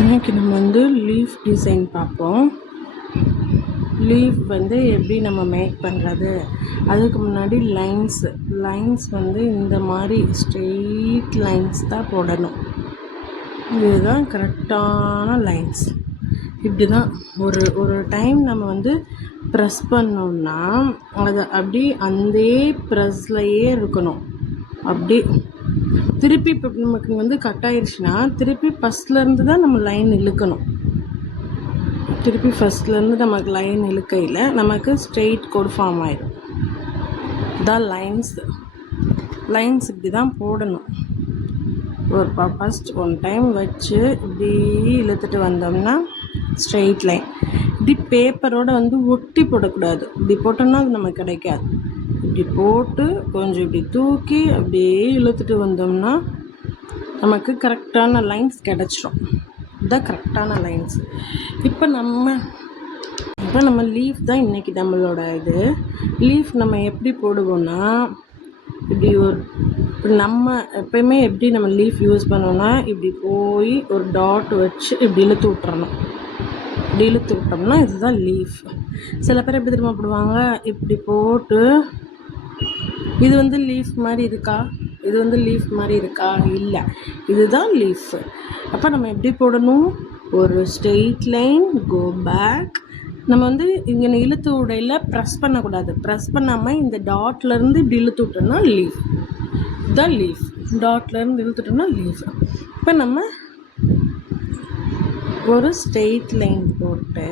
இன்னைக்கு நம்ம வந்து லீஃப் டிசைன் பார்ப்போம். லீஃப் வந்து எப்படி நம்ம மேக் பண்ணுறது, அதுக்கு முன்னாடி லைன்ஸ் வந்து இந்த மாதிரி ஸ்ட்ரெயிட் லைன்ஸ் தான் போடணும். இதுதான் கரெக்டான லைன்ஸ். இப்படி தான் ஒரு டைம் நம்ம வந்து ப்ரெஸ் பண்ணோம்னா அது அப்படி அந்த ப்ரெஸ்லையே இருக்கணும். அப்படி திருப்பி இப்போ நமக்கு வந்து கட் ஆயிடுச்சுன்னா திருப்பி ஃபஸ்ட்லேருந்து தான் நம்ம லைன் இழுக்கணும். திருப்பி ஃபஸ்ட்லேருந்து நமக்கு லைன் இழுக்கையில் நமக்கு ஸ்ட்ரெயிட் கோடு ஃபார்ம் ஆயிடும். இதான் லைன்ஸ் இப்படி தான் போடணும். ஃபஸ்ட் ஒன் டைம் வச்சு இப்படி இழுத்துட்டு வந்தோம்னா ஸ்ட்ரெயிட் லைன். இப்படி பேப்பரோடு வந்து ஒட்டி போடக்கூடாது. இப்படி போட்டோம்னா அது நமக்கு கிடைக்காது. இப்படி போட்டு கொஞ்சம் இப்படி தூக்கி அப்படியே இழுத்துட்டு வந்தோம்னா நமக்கு கரெக்டான லைன்ஸ் கிடச்சிரும். இதுதான் கரெக்டான லைன்ஸ். இப்போ நம்ம லீஃப் தான் இன்றைக்கி நம்மளோட இது. லீஃப் நம்ம எப்படி போடுவோன்னா இப்படி இப்போ நம்ம எப்போயுமே எப்படி நம்ம லீஃப் யூஸ் பண்ணோன்னா இப்படி போய் ஒரு டாட் வச்சு இப்படி இழுத்து விட்டுறணும். இப்படி இழுத்து விட்டோம்னா இதுதான் லீஃப். சில பேர் எப்படி திரும்ப போடுவாங்க, இப்படி போட்டு இது வந்து லீஃப் மாதிரி இருக்கா, இது வந்து லீஃப் மாதிரி இருக்கா, இல்லை, இதுதான் லீஃப். அப்போ நம்ம எப்படி போடணும், ஒரு ஸ்ட்ரெயிட் லைன், கோ பேக். நம்ம வந்து இங்கே இழுத்து விடையில் ப்ரெஸ் பண்ணக்கூடாது. ப்ரெஸ் பண்ணாமல் இந்த டாட்லேருந்து இப்படி இழுத்து விட்டோம்னா லீஃப். இதுதான் லீஃப். டாட்லேருந்து இழுத்துட்டோம்னா லீஃப். இப்போ நம்ம ஒரு ஸ்ட்ரெயிட் லைன் போட்டு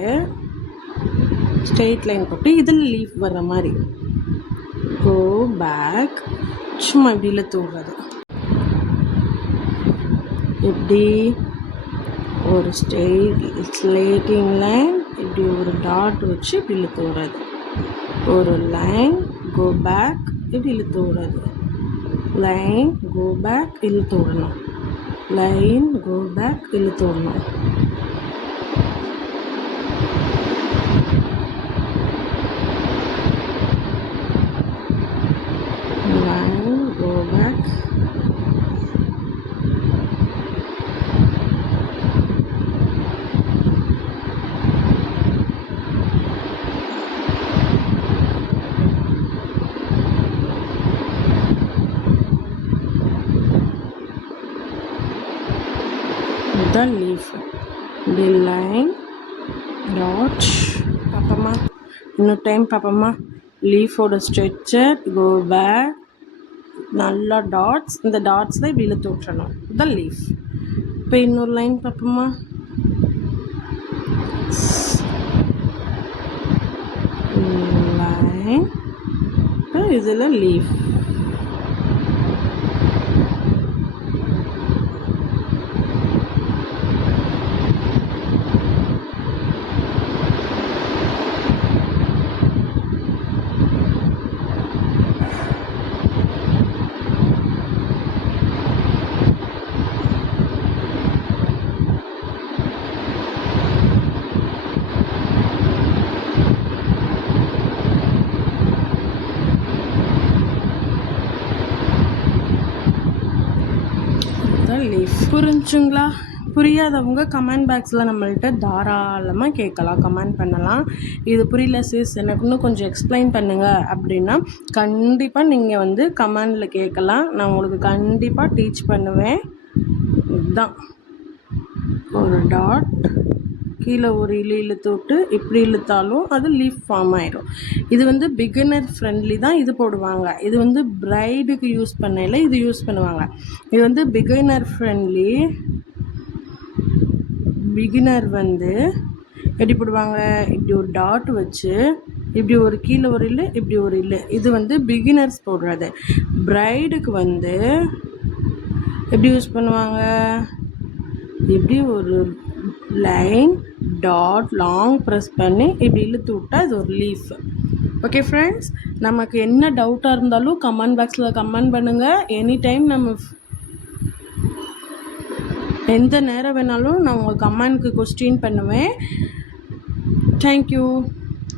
இதில் லீஃப் வர்ற மாதிரி கோ பேக், சும்மா இப்படி இழுத்து விடுறது. இப்படி ஒரு ஸ்ட்ரெயிட்டிங் லைன், இப்படி ஒரு டாட் வச்சு இப்படி இழுத்து விடுறது. ஒரு லைன், கோ பேக், இப்படி இழுத்து விடுறது. லைன், கோ பேக், இழுத்து விடணும். லைன், கோ பேக், இழுத்து விடணும். லைன், கோ பேக், இதுதான் லீஃப். இப்படி லைன், டாட். பார்ப்போமா, இன்னொரு டைம் பார்ப்போமா. லீஃபோட ஸ்ட்ரெச்சர், கோ பேக், நல்லா டாட்ஸ். இந்த டாட்ஸில் இப்படி இழுத்து விட்டுறணும். இதுதான் லீஃப். இப்போ இன்னொரு லைன் பார்ப்போமா. லைன், இப்போ இதில் லீஃப். லீஃப். புரிஞ்சுங்களா? புரியாதவங்க கமெண்ட் பாக்ஸில் நம்மள்கிட்ட தாராளமாக கேட்கலாம், கமெண்ட் பண்ணலாம். இது புரியல சிஸ், எனக்கு இன்னும் கொஞ்சம் எக்ஸ்பிளைன் பண்ணுங்கள் அப்படின்னா கண்டிப்பாக நீங்கள் வந்து கமெண்டில் கேட்கலாம். நான் உங்களுக்கு கண்டிப்பாக டீச் பண்ணுவேன். இதுதான் ஒரு டாட், கீழே ஒரு இழுத்து விட்டு இப்படி இழுத்தாலும் அது லீஃப் ஃபார்ம் ஆயிடும். இது வந்து பிகினர் ஃப்ரெண்ட்லி தான் இது போடுவாங்க. இது வந்து பிரைடுக்கு யூஸ் பண்ணல இது யூஸ் பண்ணுவாங்க. இது வந்து பிகினர் ஃப்ரெண்ட்லி. பிகினர் வந்து எப்படி போடுவாங்க, இப்படி ஒரு டாட் வச்சு இப்படி ஒரு கீழே ஒரு இல்லை, இப்படி ஒரு இல்லை. இது வந்து பிகினர்ஸ் போடுறது. பிரைடுக்கு வந்து எப்படி யூஸ் பண்ணுவாங்க, இப்படி ஒரு லைன், டாட், லாங் ப்ரெஸ் பண்ணி இப்படி இழுத்து விட்டால் இது ஒரு லீஃப். ஓகே ஃப்ரெண்ட்ஸ், நமக்கு என்ன டவுட்டாக இருந்தாலும் கமெண்ட் பாக்ஸில் கமெண்ட் பண்ணுங்கள். எனி டைம் நம்ம எந்த நேரம் வேணாலும் நான் உங்கள் கமெண்ட்க்கு கொஸ்டின் பண்ணுவேன். தேங்க்யூ.